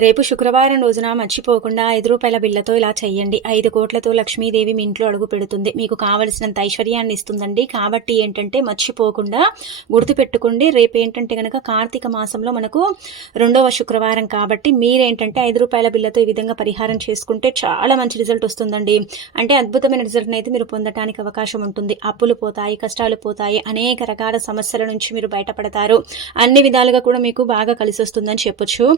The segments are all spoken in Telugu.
రేపు శుక్రవారం రోజున మర్చిపోకుండా ఐదు రూపాయల బిల్లతో ఇలా చేయండి ఐదు కోట్లతో లక్ష్మీదేవి మీ ఇంట్లో అడుగు పెడుతుంది. మీకు కావలసినంత ఐశ్వర్యాన్ని ఇస్తుందండి. కాబట్టి ఏంటంటే మర్చిపోకుండా గుర్తుపెట్టుకోండి. రేపు ఏంటంటే కనుక కార్తీక మాసంలో మనకు రెండవ శుక్రవారం కాబట్టి మీరేంటంటే ఐదు రూపాయల బిల్లతో ఈ విధంగా పరిహారం చేసుకుంటే చాలా మంచి రిజల్ట్ వస్తుందండి. అంటే అద్భుతమైన రిజల్ట్ని అయితే మీరు పొందడానికి అవకాశం ఉంటుంది. అప్పులు పోతాయి కష్టాలు పోతాయి అనేక రకాల సమస్యల నుంచి మీరు బయటపడతారు. అన్ని విధాలుగా కూడా మీకు బాగా కలిసి వస్తుందని చెప్పొచ్చు.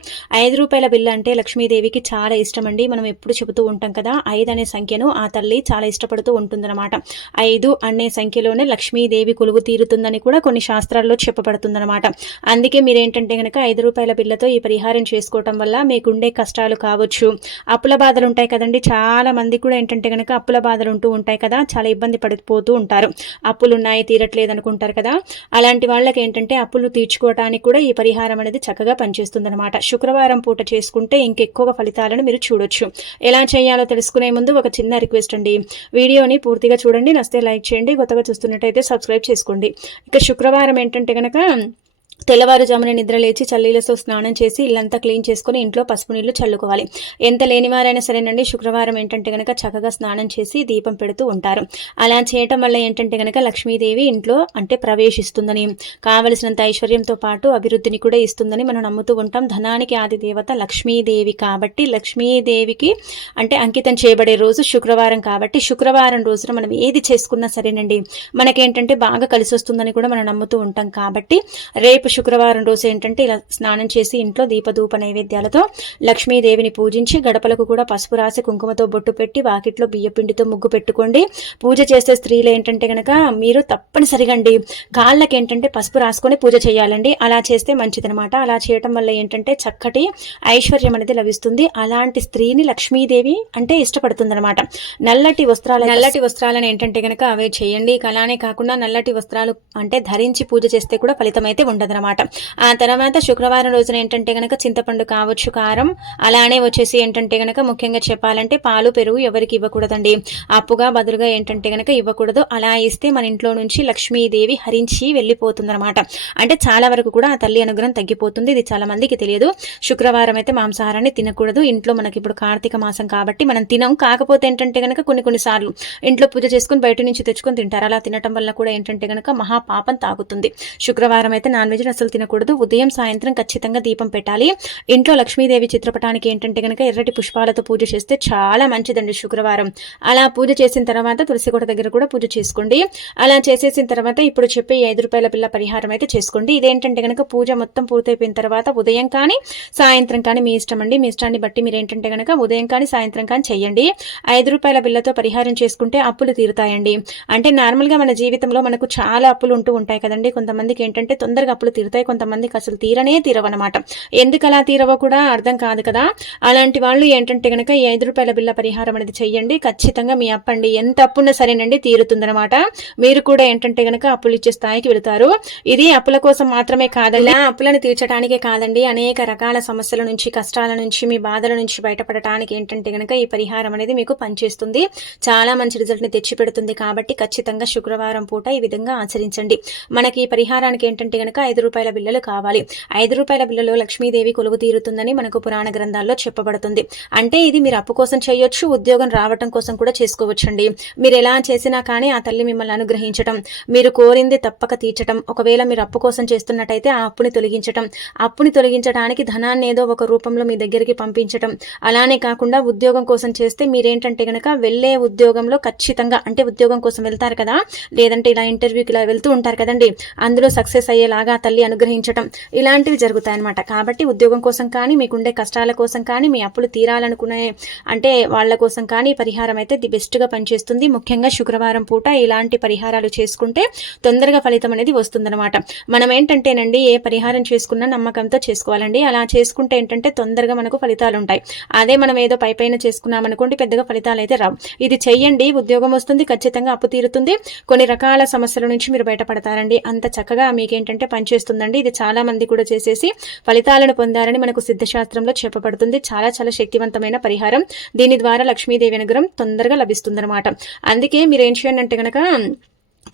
ఐదు రూపాయల బిల్లు అంటే లక్ష్మీదేవికి చాలా ఇష్టం అండి మనం ఎప్పుడు చెబుతూ ఉంటాం కదా ఐదు అనే సంఖ్యను ఆ తల్లి చాలా ఇష్టపడుతూ ఉంటుందన్నమాట. ఐదు అనే సంఖ్యలోనే లక్ష్మీదేవి కొలువు తీరుతుందని కూడా కొన్ని శాస్త్రాల్లో చెప్పబడుతుందన్నమాట. అందుకే మీరేంటంటే కనుక ఐదు రూపాయల బిల్లతో ఈ పరిహారం చేసుకోవటం వల్ల మీకుండే కష్టాలు కావచ్చు. అప్పుల బాధలు ఉంటాయి కదండి. చాలా మంది కూడా ఏంటంటే కనుక అప్పుల బాధలు ఉంటూ ఉంటాయి కదా చాలా ఇబ్బంది పడిపోతూ ఉంటారు. అప్పులు ఉన్నాయి తీరట్లేదు అనుకుంటారు కదా. అలాంటి వాళ్ళకి ఏంటంటే అప్పులు తీర్చుకోవడానికి కూడా ఈ పరిహారం అనేది చక్కగా పనిచేస్తుందన్నమాట. శుక్రవారం పూట చేసుకుంటే ఇంకెక్కువ ఫలితాలను మీరు చూడొచ్చు. ఎలా చేయాలో తెలుసుకునే ముందు ఒక చిన్న రిక్వెస్ట్ అండి. వీడియోని పూర్తిగా చూడండి నస్తే లైక్ చేయండి కొత్తగా చూస్తున్నట్టయితే సబ్స్క్రైబ్ చేసుకోండి. ఇక శుక్రవారం ఏంటంటే కనుక తెల్లవారుజామున నిద్ర లేచి చల్లీలతో స్నానం చేసి ఇల్లంతా క్లీన్ చేసుకుని ఇంట్లో పసుపు నీళ్ళు చల్లుకోవాలి. ఎంత లేనివారైనా సరేనండి శుక్రవారం ఏంటంటే గనక చక్కగా స్నానం చేసి దీపం పెడుతూ ఉంటారు. అలా చేయటం వల్ల ఏంటంటే గనక లక్ష్మీదేవి ఇంట్లో అంటే ప్రవేశిస్తుందని కావలసినంత ఐశ్వర్యంతో పాటు అభివృద్ధిని కూడా ఇస్తుందని మనం నమ్ముతూ ఉంటాం. ధనానికి ఆది దేవత లక్ష్మీదేవి కాబట్టి లక్ష్మీదేవికి అంటే అంకితం చేయబడే రోజు శుక్రవారం కాబట్టి శుక్రవారం రోజున మనం ఏది చేసుకున్నా సరేనండి మనకేంటంటే బాగా కలిసి వస్తుందని కూడా మనం నమ్ముతూ ఉంటాం కాబట్టి రేపు రేపు శుక్రవారం రోజు ఏంటంటే ఇలా స్నానం చేసి ఇంట్లో దీపధూప నైవేద్యాలతో లక్ష్మీదేవిని పూజించి గడపలకు కూడా పసుపు రాసి కుంకుమతో బొట్టు పెట్టి వాకిట్లో బియ్యపిండితో ముగ్గు పెట్టుకోండి. పూజ చేసే స్త్రీలు ఏంటంటే కనుక మీరు తప్పనిసరిగా అండి. కాళ్ళకి ఏంటంటే పసుపు రాసుకొని పూజ చేయాలండి. అలా చేస్తే మంచిదనమాట. అలా చేయటం వల్ల ఏంటంటే చక్కటి ఐశ్వర్యం అనేది లభిస్తుంది. అలాంటి స్త్రీని లక్ష్మీదేవి అంటే ఇష్టపడుతుందనమాట. నల్లటి వస్త్రాలు నల్లటి వస్త్రాలను ఏంటంటే కనుక అవే చేయండి. అలానే కాకుండా నల్లటి వస్త్రాలు అంటే ధరించి పూజ చేస్తే కూడా ఫలితం అయితే ఉండదు. అనమాట ఆ తర్వాత శుక్రవారం రోజున ఏంటంటే గనక చింతపండు కావచ్చు కారం అలానే వచ్చేసి ఏంటంటే గనక ముఖ్యంగా చెప్పాలంటే పాలు పెరుగు ఎవరికి ఇవ్వకూడదండి. అప్పుగా బదులుగా ఏంటంటే గనక ఇవ్వకూడదు. అలా ఇస్తే మన ఇంట్లో నుంచి లక్ష్మీదేవి హరించి వెళ్ళిపోతుందన్నమాట. అంటే చాలా వరకు కూడా ఆ తల్లి అనుగ్రహం తగ్గిపోతుంది. ఇది చాలా మందికి తెలియదు. శుక్రవారం అయితే మాంసాహారాన్ని తినకూడదు. ఇంట్లో మనకి ఇప్పుడు కార్తీక మాసం కాబట్టి మనం తినం. కాకపోతే ఏంటంటే గనక కొన్ని కొన్నిసార్లు ఇంట్లో పూజ చేసుకుని బయట నుంచి తెచ్చుకొని తింటారు. అలా తినటం వల్ల కూడా ఏంటంటే గనక మహాపాపం తాగుతుంది. శుక్రవారం అయితే నాన్ వెజ్ అసలు తినకూడదు. ఉదయం సాయంత్రం ఖచ్చితంగా దీపం పెట్టాలి. ఇంట్లో లక్ష్మీదేవి చిత్రపటానికి ఏంటంటే కనుక ఎర్రటి పుష్పాలతో పూజ చేస్తే చాలా మంచిదండి శుక్రవారం. అలా పూజ చేసిన తర్వాత తులసి కోట దగ్గర కూడా పూజ చేసుకోండి. అలా చేసేసిన తర్వాత ఇప్పుడు చెప్పే ఐదు రూపాయల పిల్ల పరిహారం అయితే చేసుకోండి. ఇదేంటంటే కనుక పూజ మొత్తం పూర్తయిపోయిన తర్వాత ఉదయం కానీ సాయంత్రం కానీ మీ ఇష్టం అండి. మీ ఇష్టాన్ని బట్టి మీరు ఏంటంటే కనుక ఉదయం కానీ సాయంత్రం కానీ చేయండి ఐదు రూపాయల బిల్లతో పరిహారం చేసుకుంటే అప్పులు తీరుతాయండి. అంటే నార్మల్గా మన జీవితంలో మనకు చాలా అప్పులు ఉంటూ ఉంటాయి కదండి. కొంతమందికి ఏంటంటే తొందరగా అప్పులు తీరుతాయి. కొంతమందికి అసలు తీరనే తీరవన్నమాట. ఎందుకు అలా తీరవో కూడా అర్థం కాదు కదా. అలాంటి వాళ్ళు ఏంటంటే కనుక ఈ ఐదు రూపాయల బిల్ల పరిహారం అనేది చెయ్యండి. ఖచ్చితంగా మీ అప్పండి ఎంత అప్పున్నా సరేనండి తీరుతుందనమాట మీరు కూడా ఏంటంటే కనుక అప్పులు ఇచ్చే స్థాయికి వెళతారు. ఇది అప్పుల కోసం మాత్రమే కాదండి. అప్పులను తీర్చడానికే కాదండి. అనేక రకాల సమస్యల నుంచి కష్టాల నుంచి మీ బాధల నుంచి బయటపడటానికి ఏంటంటే కనుక ఈ పరిహారం అనేది మీకు పనిచేస్తుంది. చాలా మంచి రిజల్ట్ని తెచ్చి పెడుతుంది కాబట్టి ఖచ్చితంగా శుక్రవారం పూట ఈ విధంగా ఆచరించండి. మనకి ఈ పరిహారానికి ఏంటంటే కనుక ఐదు రూపాయల బిల్లలు కావాలి. ఐదు రూపాయల బిల్లలో లక్ష్మీదేవి కొలువు తీరుతుందని మనకు పురాణ గ్రంథాల్లో చెప్పబడుతుంది. అంటే ఇది మీరు అప్పు కోసం చేయొచ్చు ఉద్యోగం రావటం కోసం కూడా చేసుకోవచ్చండి. మీరు ఎలా చేసినా కానీ ఆ తల్లి మిమ్మల్ని అనుగ్రహించటం మీరు కోరింది తప్పక తీర్చటం ఒకవేళ మీరు అప్పు కోసం చేస్తున్నట్టయితే ఆ అప్పుని తొలగించటం అప్పుని తొలగించడానికి ధనాన్ని ఏదో ఒక రూపంలో మీ దగ్గరికి పంపించటం. అలానే కాకుండా ఉద్యోగం కోసం చేస్తే మీరేంటంటే కనుక వెళ్ళే ఉద్యోగంలో ఖచ్చితంగా అంటే ఉద్యోగం కోసం వెళ్తారు కదా లేదంటే ఇలా ఇంటర్వ్యూకి ఇలా వెళ్తూ ఉంటారు కదండి అందులో సక్సెస్ అయ్యేలాగా తల్లి అనుగ్రహించటం ఇలాంటివి జరుగుతాయన్నమాట. కాబట్టి ఉద్యోగం కోసం కానీ మీకుండే కష్టాల కోసం కానీ మీ అప్పులు తీరాలనుకునే అంటే వాళ్ళ కోసం కానీ పరిహారం అయితే ది బెస్ట్గా పనిచేస్తుంది. ముఖ్యంగా శుక్రవారం పూట ఇలాంటి పరిహారాలు చేసుకుంటే తొందరగా ఫలితం అనేది వస్తుందన్నమాట. మనం ఏంటంటేనండి ఏ పరిహారం చేసుకున్నా నమ్మకంతో చేసుకోవాలండి. అలా చేసుకుంటే ఏంటంటే తొందరగా మనకు ఫలితాలు ఉంటాయి. అదే మనం ఏదో పై పైన చేసుకున్నామనుకోండి పెద్దగా ఫలితాలు అయితే రావు. ఇది చెయ్యండి ఉద్యోగం వస్తుంది ఖచ్చితంగా అప్పు తీరుతుంది. కొన్ని రకాల సమస్యల నుంచి మీరు బయటపడతారండి. అంత చక్కగా మీకేంటంటే పనిచేస్తుందండి ఇది చాలా మంది కూడా చేసేసి ఫలితాలను పొందారని మనకు సిద్ధశాస్త్రంలో చెప్పబడుతుంది. చాలా చాలా శక్తివంతమైన పరిహారం. దీని ద్వారా లక్ష్మీదేవి అనుగ్రహం తొందరగా లభిస్తుందన్నమాట. అందుకే మీరు ఏం చేయండి అంటే కనుక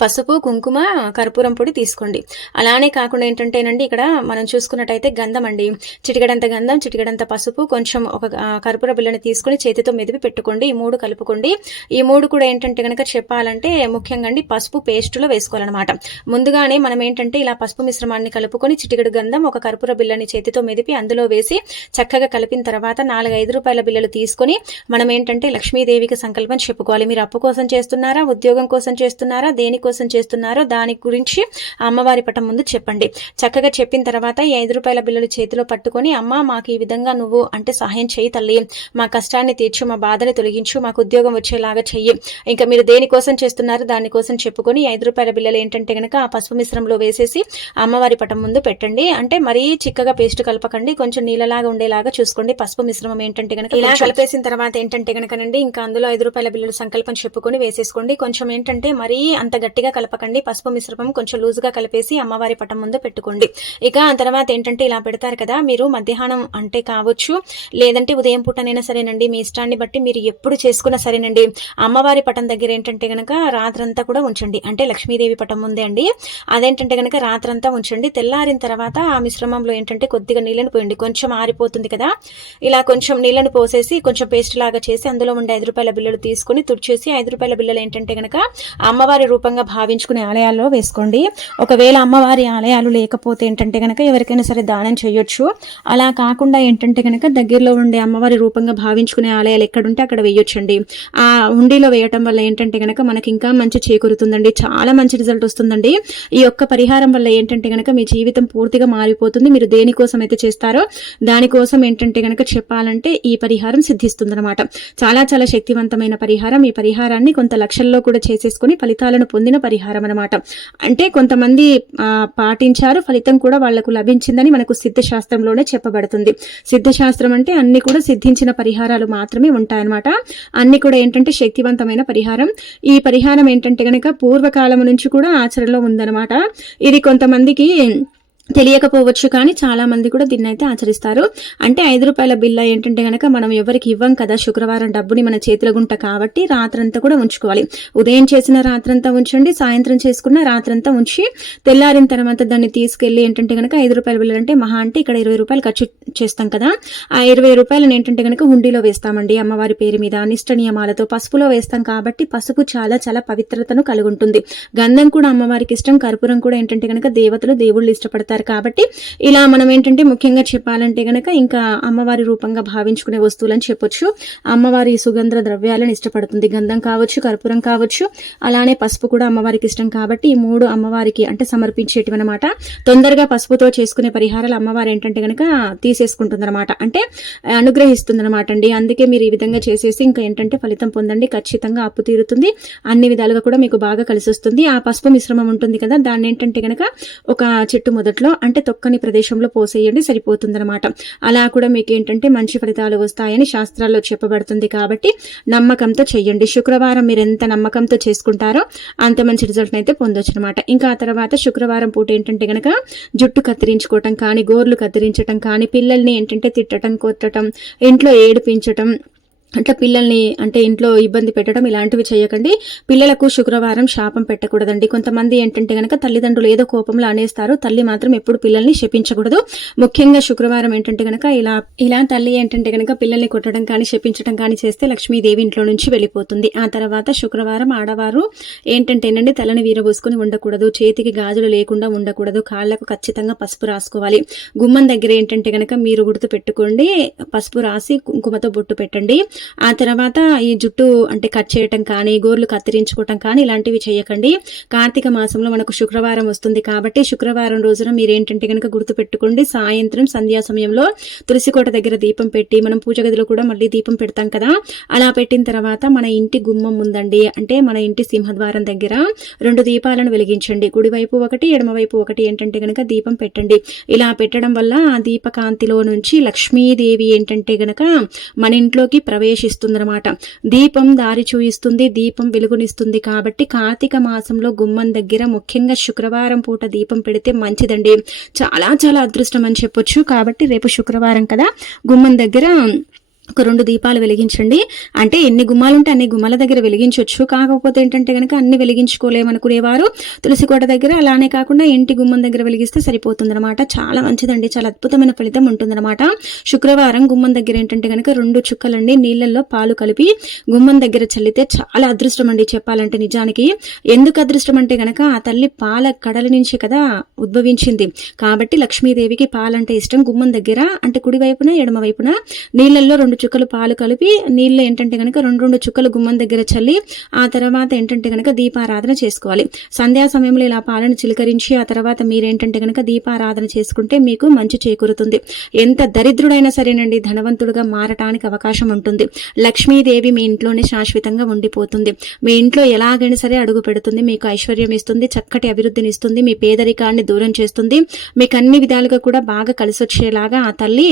పసుపు కుంకుమ కర్పూరం పొడి తీసుకోండి. అలానే కాకుండా ఏంటంటేనండి ఇక్కడ మనం చూసుకున్నట్టయితే గంధం అండి. చిటికడంత గంధం చిటికడంత పసుపు కొంచెం ఒక కర్పూర బిళ్ళని తీసుకొని చేతితో మెదిపి పెట్టుకోండి. ఈ మూడు కలుపుకోండి. ఈ మూడు కూడా ఏంటంటే కనుక చెప్పాలంటే ముఖ్యంగా అండి పసుపు పేస్టులో వేసుకోవాలన్నమాట. ముందుగానే మనం ఏంటంటే ఇలా పసుపు మిశ్రమాన్ని కలుపుకొని చిటికెడు గంధం ఒక కర్పూర బిళ్ళని చేతితో మెదిపి అందులో వేసి చక్కగా కలిపిన తర్వాత నాలుగు ఐదు రూపాయల బిళ్ళలు తీసుకొని మనం ఏంటంటే లక్ష్మీదేవికి సంకల్పం చెప్పుకోవాలి. మీరు అప్పు కోసం చేస్తున్నారా? ఉద్యోగం కోసం చేస్తున్నారా? దేనికోసం చేస్తున్నారో దాని గురించి అమ్మవారి పటం ముందు చెప్పండి. చక్కగా చెప్పిన తర్వాత ఈ ఐదు రూపాయల బిళ్ళలు చేతిలో పట్టుకొని అమ్మ మాకు ఈ విధంగా నువ్వు అంటే సహాయం చేయి తల్లి. మా కష్టాన్ని తీర్చు మా బాధని తొలగించు మాకు ఉద్యోగం వచ్చేలాగా చెయ్యి. ఇంకా మీరు దేనికోసం చేస్తున్నారో దానికోసం చెప్పుకొని ఐదు రూపాయల బిళ్ళలు ఏంటంటే కనుక ఆ పసుపు మిశ్రమంలో వేసేసి అమ్మవారి పటం ముందు పెట్టండి. అంటే మరీ చిక్కగా పేస్ట్ కలపకండి కొంచెం నీళ్ళలాగా ఉండేలాగా చూసుకోండి. పసుపు మిశ్రమం ఏంటంటే కనుక ఇలా కలిపేసిన తర్వాత ఏంటంటే కనుకనండి ఇంకా అందులో ఐదు రూపాయల బిల్లులు సంకల్పం చెప్పుకొని వేసేసుకోండి. కొంచెం ఏంటంటే మరీ అంత గట్టిగా కలపకండి. పసుపు మిశ్రమం కొంచెం లూజుగా కలిపేసి అమ్మవారి పటం ముందు పెట్టుకోండి. ఇక ఆ తర్వాత ఏంటంటే ఇలా పెడతారు కదా మీరు మధ్యాహ్నం అంటే కావచ్చు లేదంటే ఉదయం పూటనైనా సరేనండి మీ ఇష్టాన్ని బట్టి మీరు ఎప్పుడు చేసుకున్నా సరేనండి. అమ్మవారి పటం దగ్గర ఏంటంటే గనక రాత్రంతా కూడా ఉంచండి. అంటే లక్ష్మీదేవి పటం ముందే అండి. అదేంటంటే గనక రాత్రంతా ఉంచండి. తెల్లారిన తర్వాత ఆ మిశ్రమంలో ఏంటంటే కొద్దిగా నీళ్ళని పోయండి. కొంచెం ఆరిపోతుంది కదా. ఇలా కొంచెం నీళ్ళని పోసేసి కొంచెం పేస్ట్ లాగా చేసి అందులో ఉండే ఐదు రూపాయల బిల్లలు తీసుకొని తుడిచేసి ఐదు రూపాయల బిల్లలు ఏంటంటే గనక అమ్మవారి రూపంగా భావించుకునే ఆలయాల్లో వేసుకోండి. ఒకవేళ అమ్మవారి ఆలయాలు లేకపోతే ఏంటంటే గనక ఎవరికైనా సరే దానం చేయొచ్చు. అలా కాకుండా ఏంటంటే గనక దగ్గరలో ఉండే అమ్మవారి రూపంగా భావించుకునే ఆలయాలు ఎక్కడుంటే అక్కడ వేయొచ్చండి. ఆ హుండీలో వేయటం వల్ల ఏంటంటే గనక మనకి ఇంకా మంచి చేకూరుతుందండి. చాలా మంచి రిజల్ట్ వస్తుందండి. ఈ యొక్క పరిహారం వల్ల ఏంటంటే గనక మీ జీవితం పూర్తిగా మారిపోతుంది. మీరు దేనికోసం అయితే చేస్తారో దానికోసం ఏంటంటే గనక చెప్పాలంటే ఈ పరిహారం సిద్ధిస్తుందన్నమాట. చాలా చాలా శక్తివంతమైన పరిహారం. ఈ పరిహారాన్ని కొంత లక్షల్లో కూడా చేసేసుకుని ఫలితాలను పొంది పొందిన పరిహారం అనమాట అంటే కొంతమంది పాటించారు ఫలితం కూడా వాళ్ళకు లభించిందని మనకు సిద్ధశాస్త్రంలోనే చెప్పబడుతుంది. సిద్ధశాస్త్రం అంటే అన్ని కూడా సిద్ధించిన పరిహారాలు మాత్రమే ఉంటాయన్నమాట. అన్ని కూడా ఏంటంటే శక్తివంతమైన పరిహారం. ఈ పరిహారం ఏంటంటే గనక పూర్వకాలం నుంచి కూడా ఆచరణలో ఉందన్నమాట. ఇది కొంతమందికి తెలియకపోవచ్చు కానీ చాలా మంది కూడా దీన్ని అయితే ఆచరిస్తారు. అంటే ఐదు రూపాయల బిల్ల ఏంటంటే గనక మనం ఎవరికి ఇవ్వం కదా శుక్రవారం డబ్బుని మన చేతిలో గుంట కాబట్టి రాత్రంతా కూడా ఉంచుకోవాలి. ఉదయం చేసిన రాత్రంతా ఉంచండి సాయంత్రం చేసుకున్న రాత్రంతా ఉంచి తెల్లారిన తర్వాత దాన్ని తీసుకెళ్ళి ఏంటంటే గనక ఐదు రూపాయల బిల్లలు అంటే మహా అంటే ఇక్కడ ఇరవై రూపాయలు ఖర్చు చేస్తాం కదా. ఆ ఇరవై రూపాయలను ఏంటంటే గనక హుండీలో వేస్తామండి. అమ్మవారి పేరు మీద నిష్ట నియమాలతో పసుపులో వేస్తాం కాబట్టి పసుపు చాలా చాలా పవిత్రతను కలిగి ఉంటుంది గంధం కూడా అమ్మవారికి ఇష్టం కర్పూరం కూడా ఏంటంటే గనక దేవతలు దేవుళ్ళు ఇష్టపడతారు. కాబట్టి ఇలా మనం ఏంటంటే ముఖ్యంగా చెప్పాలంటే గనక ఇంకా అమ్మవారి రూపంగా భావించుకునే వస్తువులని చెప్పొచ్చు. అమ్మవారి సుగంధ ద్రవ్యాలను ఇష్టపడుతుంది. గంధం కావచ్చు కర్పూరం కావచ్చు అలానే పసుపు కూడా అమ్మవారికి ఇష్టం కాబట్టి ఈ మూడు అమ్మవారికి అంటే సమర్పించేటివి అనమాట తొందరగా పసుపుతో చేసుకునే పరిహారాలు అమ్మవారు ఏంటంటే గనక తీసేసుకుంటుందన్నమాట. అంటే అనుగ్రహిస్తుంది అనమాట అండి. అందుకే మీరు ఈ విధంగా చేసేసి ఇంకా ఏంటంటే ఫలితం పొందండి. ఖచ్చితంగా అప్పు తీరుతుంది. అన్ని విధాలుగా కూడా మీకు బాగా కలిసి వస్తుంది ఆ పసుపు మిశ్రమం ఉంటుంది కదా దాన్ని ఏంటంటే గనక ఒక చెట్టు మొదట్లో అంటే తొక్కని ప్రదేశంలో పోసేయండి సరిపోతుందనమాట అలా కూడా మీకు ఏంటంటే మంచి ఫలితాలు వస్తాయని శాస్త్రాల్లో చెప్పబడుతుంది కాబట్టి నమ్మకంతో చెయ్యండి. శుక్రవారం మీరు ఎంత నమ్మకంతో చేసుకుంటారో అంత మంచి రిజల్ట్ అయితే పొందొచ్చు అనమాట ఇంకా ఆ తర్వాత శుక్రవారం పూట ఏంటంటే గనక జుట్టు కత్తిరించుకోవటం కానీ గోర్లు కత్తిరించటం కానీ పిల్లల్ని ఏంటంటే తిట్టడం కొట్టడం ఇంట్లో ఏడిపించటం అట్లా పిల్లల్ని అంటే ఇంట్లో ఇబ్బంది పెట్టడం ఇలాంటివి చేయకండి. పిల్లలకు శుక్రవారం శాపం పెట్టకూడదండి. కొంతమంది ఏంటంటే కనుక తల్లిదండ్రులు ఏదో కోపంలో అనేస్తారు. తల్లి మాత్రం ఎప్పుడు పిల్లల్ని శపించకూడదు. ముఖ్యంగా శుక్రవారం ఏంటంటే కనుక ఇలా ఇలా తల్లి ఏంటంటే కనుక పిల్లల్ని కొట్టడం కానీ శపించడం కానీ చేస్తే లక్ష్మీదేవి ఇంట్లో నుంచి వెళ్ళిపోతుంది. ఆ తర్వాత శుక్రవారం ఆడవారు ఏంటంటేనండి తలని వీరబోసుకొని ఉండకూడదు. చేతికి గాజులు లేకుండా ఉండకూడదు. కాళ్ళకు ఖచ్చితంగా పసుపు రాసుకోవాలి. గుమ్మం దగ్గర ఏంటంటే కనుక మీరు గుర్తు పెట్టుకోండి. పసుపు రాసి కుంకుమతో బొట్టు పెట్టండి. ఆ తర్వాత ఈ జుట్టు అంటే కట్ చేయటం కానీ గోర్లు కత్తిరించుకోవటం కానీ ఇలాంటివి చేయకండి. కార్తీక మాసంలో మనకు శుక్రవారం వస్తుంది కాబట్టి శుక్రవారం రోజున మీరు ఏంటంటే కనుక గుర్తుపెట్టుకోండి. సాయంత్రం సంధ్యా సమయంలో తులసికోట దగ్గర దీపం పెట్టి మనం పూజ గదిలో కూడా మళ్ళీ దీపం పెడతాం కదా. అలా పెట్టిన తర్వాత మన ఇంటి గుమ్మం ఉందండి. అంటే మన ఇంటి సింహద్వారం దగ్గర రెండు దీపాలను వెలిగించండి. కుడివైపు ఒకటి ఎడమవైపు ఒకటి ఏంటంటే కనుక దీపం పెట్టండి. ఇలా పెట్టడం వల్ల ఆ దీపకాంతిలో నుంచి లక్ష్మీదేవి ఏంటంటే గనక మన ఇంట్లోకి ప్రవేశిస్తుందన్నమాట. దీపం దారి చూయిస్తుంది దీపం వెలుగునిస్తుంది కాబట్టి కార్తీక మాసంలో గుమ్మం దగ్గర ముఖ్యంగా శుక్రవారం పూట దీపం పెడితే మంచిదండి. చాలా చాలా అదృష్టం అని చెప్పొచ్చు కాబట్టి రేపు శుక్రవారం కదా గుమ్మం దగ్గర ఒక రెండు దీపాలు వెలిగించండి. అంటే ఎన్ని గుమ్మాలు ఉంటే అన్ని గుమ్మాల దగ్గర వెలిగించవచ్చు కాకపోతే ఏంటంటే కనుక అన్ని వెలిగించుకోలేమనుకునేవారు. తులసి కోట దగ్గర అలానే కాకుండా ఇంటి గుమ్మం దగ్గర వెలిగిస్తే సరిపోతుందన్నమాట. చాలా మంచిదండి. చాలా అద్భుతమైన ఫలితం ఉంటుందన్నమాట. శుక్రవారం గుమ్మం దగ్గర ఏంటంటే కనుక రెండు చుక్కలండి. నీళ్ళల్లో పాలు కలిపి గుమ్మం దగ్గర చల్లితే చాలా అదృష్టం అండి చెప్పాలంటే నిజానికి. ఎందుకు అదృష్టం అంటే కనుక ఆ తల్లి పాల కడల నుంచి కదా ఉద్భవించింది. కాబట్టి లక్ష్మీదేవికి పాలంటే ఇష్టం. గుమ్మం దగ్గర అంటే కుడివైపున ఎడమ వైపున నీళ్ళల్లో రెండు చుక్కలు పాలు కలిపి నీళ్ళు ఏంటంటే కనుక రెండు రెండు చుక్కలు గుమ్మం దగ్గర చల్లి ఆ తర్వాత ఏంటంటే కనుక దీపారాధన చేసుకోవాలి. సంధ్యా సమయంలో ఇలా పాలను చిలకరించి ఆ తర్వాత మీరేంటంటే కనుక దీపారాధన చేసుకుంటే మీకు మంచి చేకూరుతుంది. ఎంత దరిద్రుడైనా సరేనండి ధనవంతుడుగా మారటానికి అవకాశం ఉంటుంది. లక్ష్మీదేవి మీ ఇంట్లోనే శాశ్వతంగా ఉండిపోతుంది. మీ ఇంట్లో ఎలాగైనా సరే అడుగు పెడుతుంది మీకు ఐశ్వర్యం ఇస్తుంది చక్కటి అభివృద్ధిని ఇస్తుంది మీ పేదరికాన్ని దూరం చేస్తుంది. మీకు అన్ని విధాలుగా కూడా బాగా కలిసొచ్చేలాగా ఆ తల్లి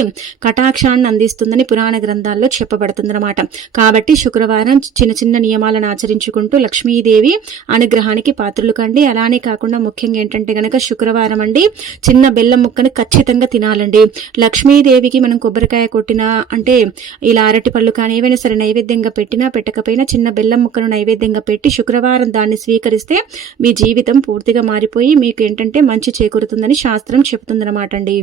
కటాక్షాన్ని అందిస్తుందని పురాణ గ్రంథాల్లో చెప్పబడుతుందన్నమాట. కాబట్టి శుక్రవారం చిన్న చిన్న నియమాలను ఆచరించుకుంటూ లక్ష్మీదేవి అనుగ్రహానికి పాత్రలు కండి. అలానే కాకుండా ముఖ్యంగా ఏంటంటే కనుక శుక్రవారం అండి చిన్న బెల్లం ముక్కను ఖచ్చితంగా తినాలండి. లక్ష్మీదేవికి మనం కొబ్బరికాయ కొట్టినా అంటే ఇలా అరటి పళ్ళు కానీ ఏవైనా సరే నైవేద్యంగా పెట్టినా పెట్టకపోయినా చిన్న బెల్లం ముక్కను నైవేద్యంగా పెట్టి శుక్రవారం దాన్ని స్వీకరిస్తే మీ జీవితం పూర్తిగా మారిపోయి మీకు ఏంటంటే మంచి చేకూరుతుందని శాస్త్రం చెబుతుందన్నమాట అండి.